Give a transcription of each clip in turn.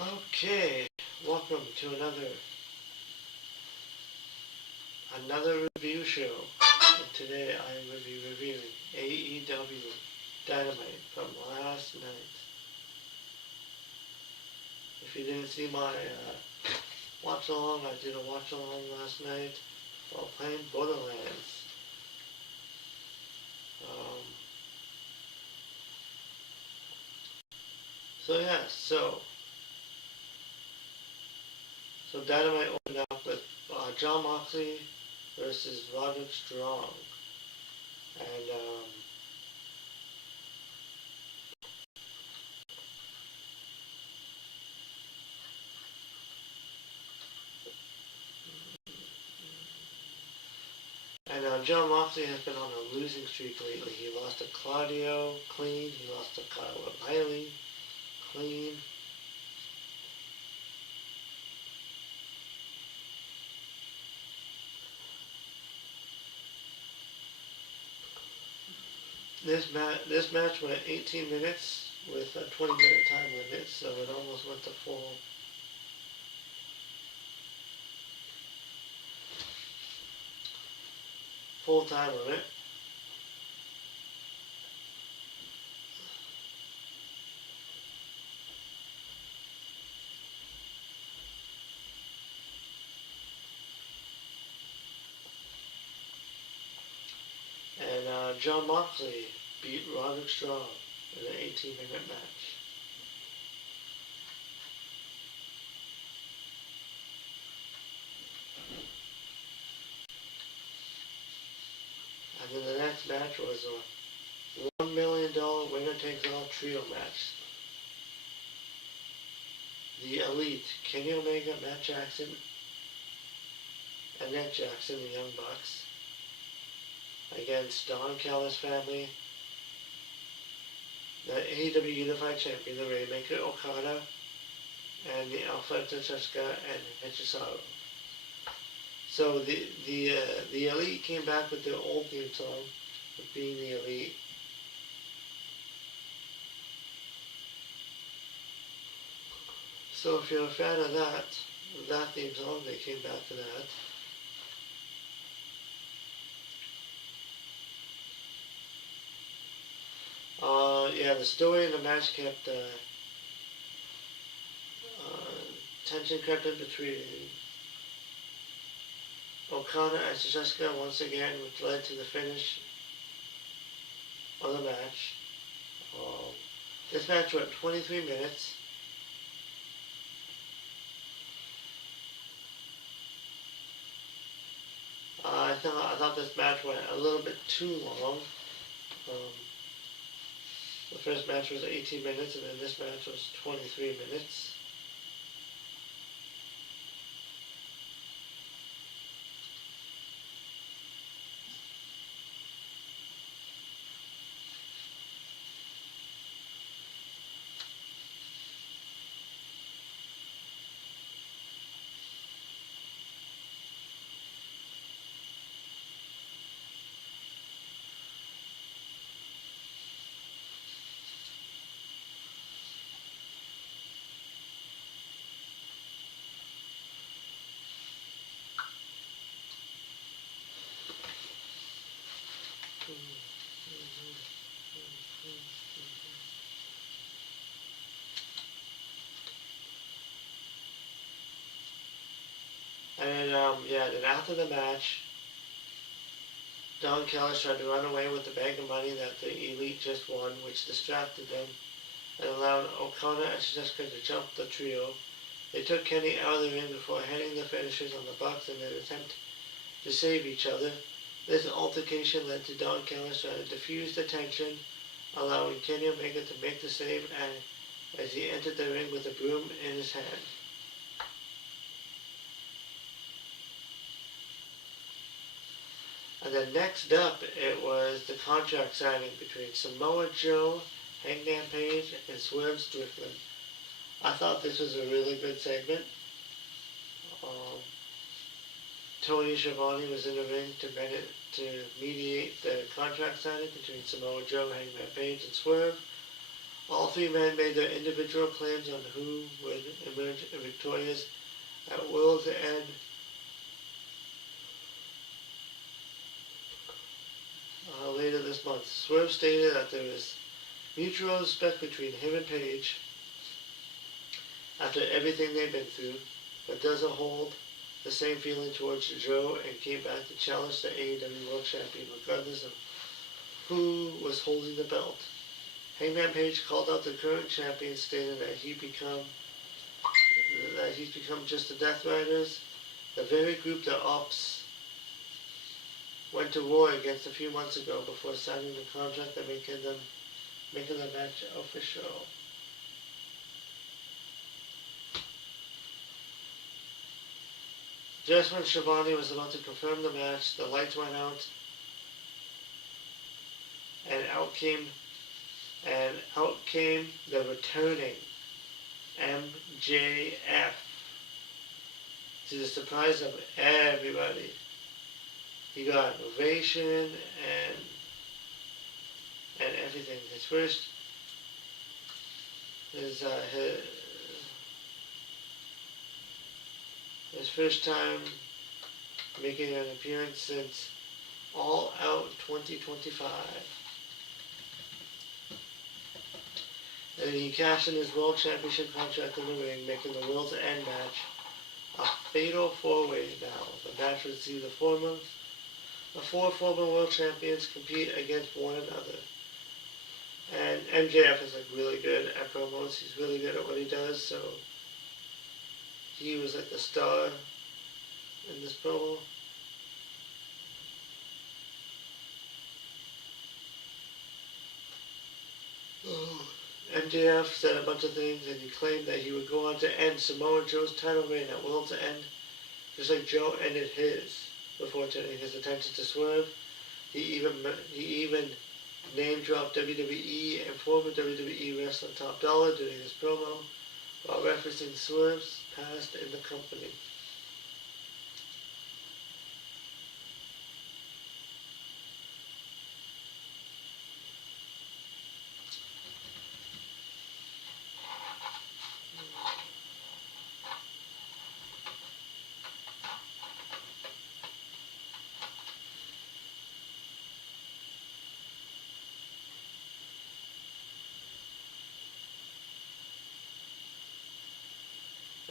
Okay, welcome to another review show. And today I will be reviewing AEW Dynamite from last night. If you didn't see my watch along, I did a watch along last night while playing Borderlands. Um, so Dynamite opened up with John Moxley versus Roderick Strong, and John Moxley has been on a losing streak lately. He lost to Claudio, clean. He lost to Kyle O'Reilly, clean. This match went 18 minutes with a 20-minute time limit, so it almost went to full time limit. And John Moxley beat Roderick Strong in an 18-minute match. And then the next match was a $1 million winner takes all trio match. The Elite, Kenny Omega, Matt Jackson, and Nick Jackson, the Young Bucks, against Don Callis family, the AEW Unified Champion, the Rainmaker Okada, and the Alpha Tachska and Hichisaru. So the Elite came back with their old theme song, with being the Elite. So if you're a fan of that theme song, they came back to that. The story in the match kept tension crept in between Okada and Tachska once again, which led to the finish of the match. This match went 23 minutes. I thought this match went a little bit too long. The first match was 18 minutes, and then this match was 23 minutes. And then after the match, Don Callis tried to run away with the bag of money that the Elite just won, which distracted them and allowed Okada and Tachska to jump the trio. They took Kenny out of the ring before hitting the finishers on the Bucks in an attempt to save each other. This altercation led to Don Callis trying to defuse the tension, allowing Kenny Omega to make the save as he entered the ring with a broom in his hand. And then next up, it was the contract signing between Samoa Joe, Hangman Page, and Swerve Strickland. I thought this was a really good segment. Tony Schiavone was in the ring to mediate the contract signing between Samoa Joe, Hangman Page, and Swerve. All three men made their individual claims on who would emerge victorious at World's End later this month. Swerve stated that there is mutual respect between him and Page after everything they've been through, but doesn't hold the same feeling towards Joe and came back to challenge the AEW World Champion regardless of who was holding the belt. Hangman Page called out the current champion, stating that he's become just the Death Riders, the very group that Ops went to war against a few months ago before signing the contract and making the match official. Just when Schiavone was about to confirm the match, the lights went out, and out came the returning MJF, to the surprise of everybody. He got an ovation and everything. His first time making an appearance since All Out 2025. And he cashed in his World Championship contract in the ring, making the World's End match a fatal four-way now. The match would see the four former World Champions compete against one another. And MJF is like really good at promos. He's really good at what he does, so he was like the star in this promo. MJF said a bunch of things, and he claimed that he would go on to end Samoa Joe's title reign at World's End, just like Joe ended his before turning his attention to Swerve. He even name-dropped WWE and former WWE wrestler Top Dollar during his promo, while referencing Swerve's past in the company.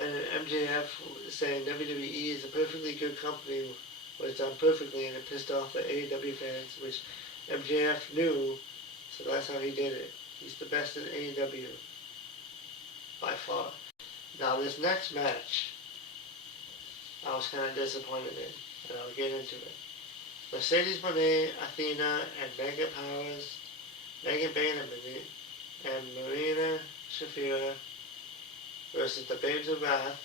And MJF saying WWE is a perfectly good company, was done perfectly, and it pissed off the AEW fans, which MJF knew, so that's how he did it. He's the best in AEW, by far. Now this next match, I was kind of disappointed in, and I'll get into it. Mercedes Moné, Athena, and Megan Bayne and Marina Shafira versus the Babes of Wrath,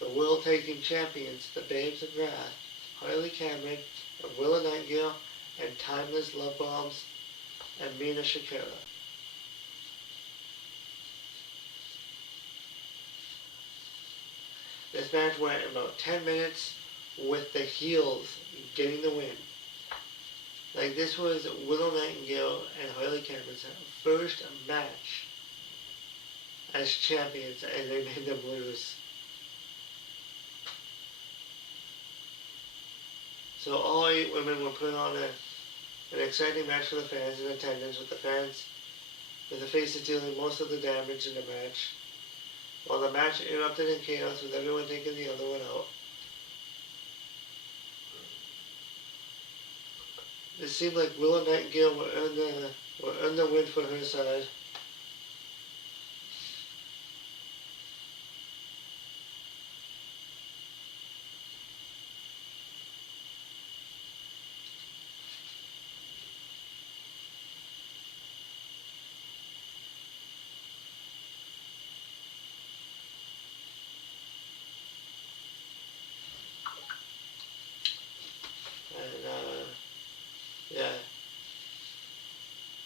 the world-taking champions, the Babes of Wrath, Harley Cameron, and Willow Nightingale, and Timeless Love Bombs, and Mina Shakira. This match went about 10 minutes with the heels getting the win. Like, this was Willow Nightingale and Harley Cameron's first match as champions, and they made them lose. So all 8 women were put on an exciting match for the fans in attendance, with the faces dealing most of the damage in the match, while the match erupted in chaos with everyone taking the other one out. It seemed like Willow Nightingale would earn the win for her side.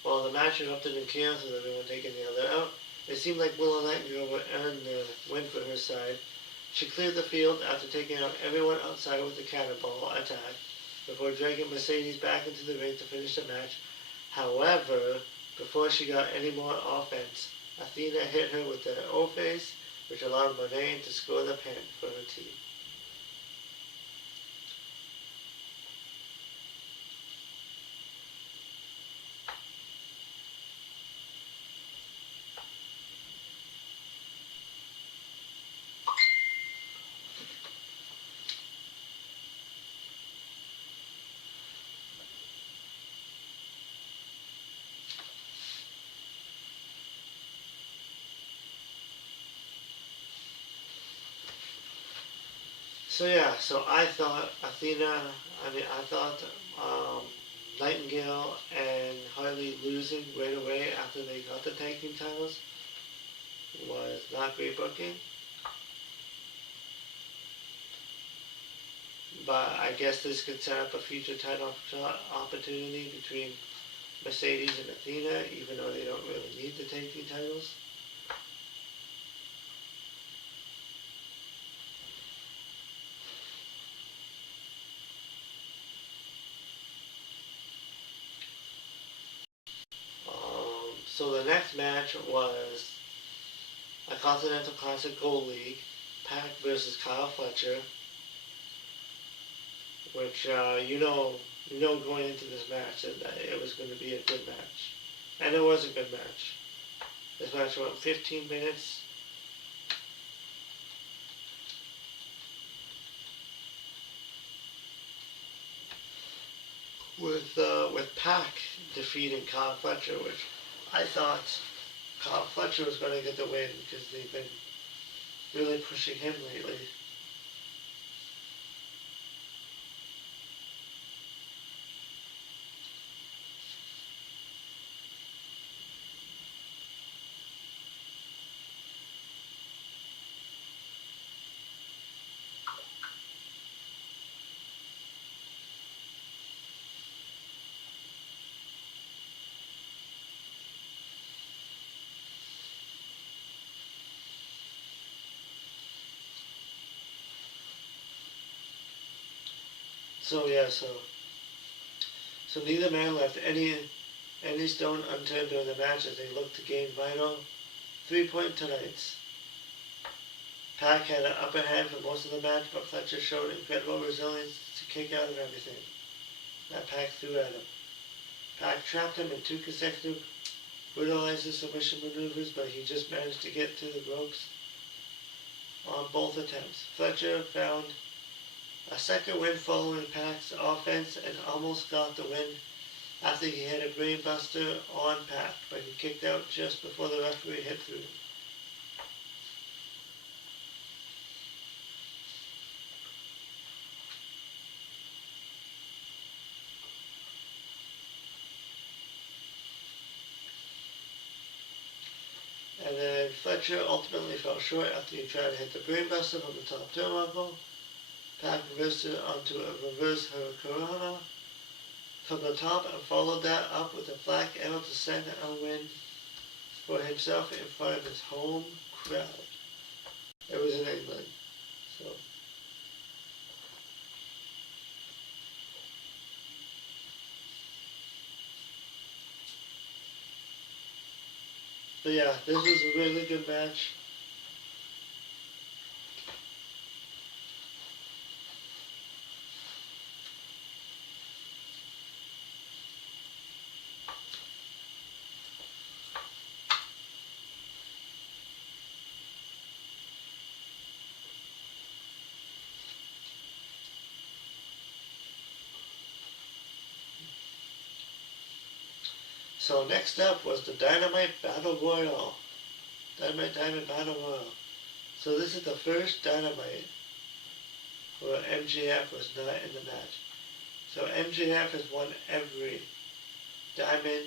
While the match erupted in chaos with everyone taking the other out, it seemed like Willow Nightingale would earn the win for her side. She cleared the field after taking out everyone outside with the cannonball attack, before dragging Mercedes back into the ring to finish the match. However, Before she got any more offense, Athena hit her with the O-face, which allowed Monet to score the pin for her team. So I thought I thought um, Nightingale and Harley losing right away after they got the tag team titles was not great booking. But I guess this could set up a future title opportunity between Mercedes and Athena, even though they don't really need the tag team titles. So the next match was a Continental Classic Gold League, Pac versus Kyle Fletcher, which you know going into this match that it was going to be a good match, and it was a good match. This match went 15 minutes. With Pac defeating Kyle Fletcher, which I thought Kyle Fletcher was going to get the win because they've been really pushing him lately. So yeah, so neither man left any stone unturned during the match as they looked to gain vital 3-point tonight's. Pac had an upper hand for most of the match, but Fletcher showed incredible resilience to kick out of everything that Pac threw at him. Pac trapped him in 2 consecutive brutalizer submission maneuvers, but he just managed to get to the ropes on both attempts. Fletcher found a second win following Pac's offense and almost got the win after he hit a brainbuster on Pac, but he kicked out just before the referee hit through him. And then Fletcher ultimately fell short after he tried to hit the brainbuster from the top turnbuckle. Pac reversed it onto a reverse hurricanrana from the top and followed that up with a black arrow to send a win for himself in front of his home crowd. It was in England, so. But yeah, this was a really good match. So next up was the Dynamite Battle Royal. Dynamite Diamond Battle Royal. So this is the first Dynamite where MJF was not in the match. So MJF has won every Dynamite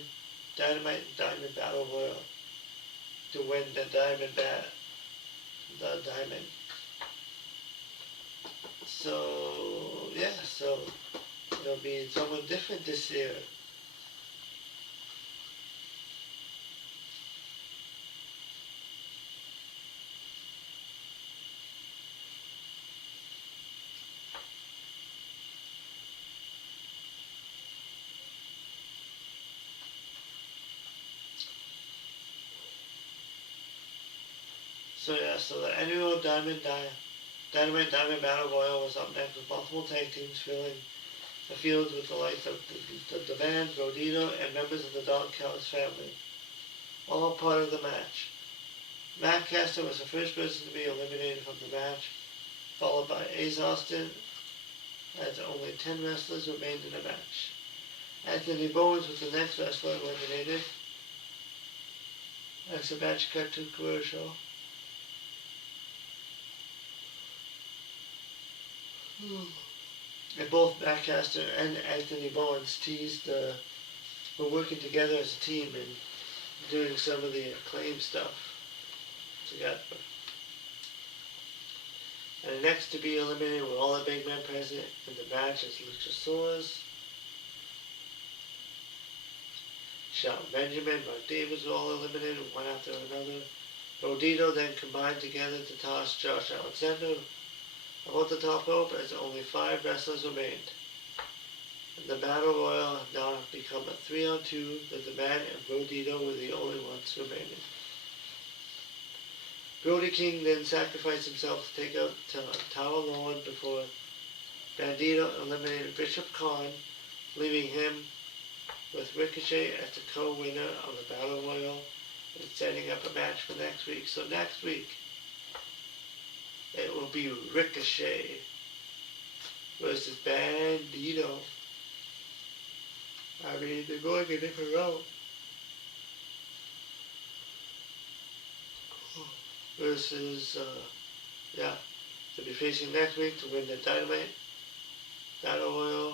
and Diamond Battle Royal to win the Diamond. So yeah, so it'll be someone different this year. So yeah, so the annual Dynamite Diamond Battle Royal was up next with multiple tag teams filling the field with the likes of the band, Rodito, and members of the Don Callis family, all part of the match. Matt Caster was the first person to be eliminated from the match, followed by Ace Austin, as only 10 wrestlers remained in the match. Anthony Bowens was the next wrestler eliminated, as the match cut to commercial. And both Matt Caster and Anthony Bowens teased were working together as a team and doing some of the Acclaim stuff together. And the next to be eliminated were all the big men present in the match as Luchasaurus, Shelton Benjamin, Mark Davis were all eliminated one after another. Rodito then combined together to toss Josh Alexander about the top rope as only 5 wrestlers remained. The Battle Royal had now become a 3-on-2 with the man and Rodito were the only ones remaining. Brody King then sacrificed himself to take out Tower Rowan before Bandito eliminated Bishop Khan, leaving him with Ricochet as the co-winner of the Battle Royal and setting up a match for next week. So next week, it will be Ricochet versus Bandito. I mean, they're going a different route. Versus, they'll be facing next week to win the Dynamite Battle Royal.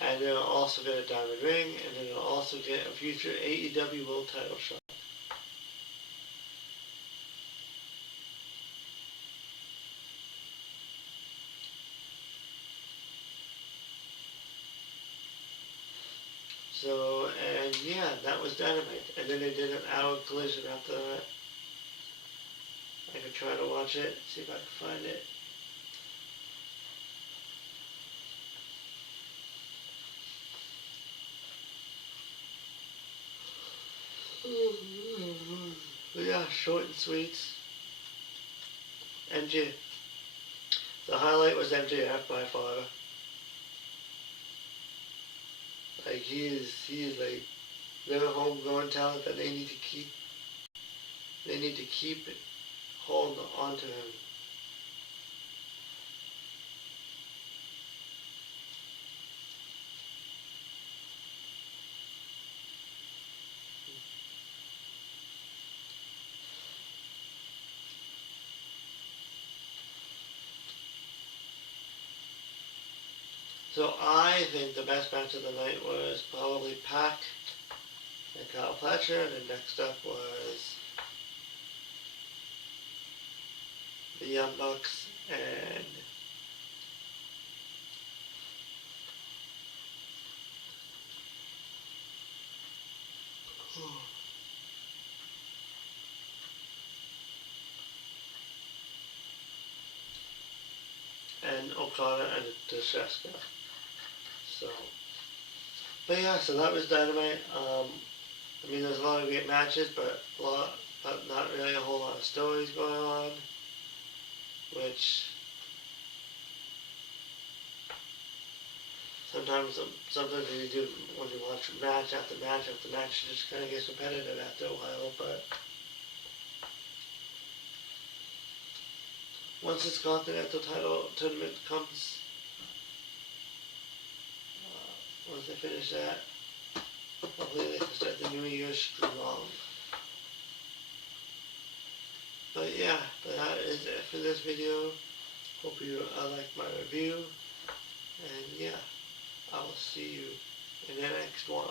And they'll also get a diamond ring, and then they'll also get a future AEW World Title shot. So, and yeah, that was Dynamite. And then they did an hour collision after that. I could try to watch it, see if I can find it. But yeah, short and sweet. MJ. The highlight was MJF by far. Like he is like their homegrown talent that they need to keep. They need to keep it, hold on to him. So I think the best match of the night was probably Pac and Kyle Fletcher, and then next up was the Young Bucks and Okada and Deshevska. So, but yeah, so that was Dynamite. I mean, there's a lot of great matches, but not really a whole lot of stories going on, which sometimes you do when you watch match after match after match, it just kind of gets repetitive after a while, but once this Continental title tournament comes, once they finish that, hopefully they can start the new year strong. But yeah, that is it for this video. Hope you liked my review, and yeah, I will see you in the next one.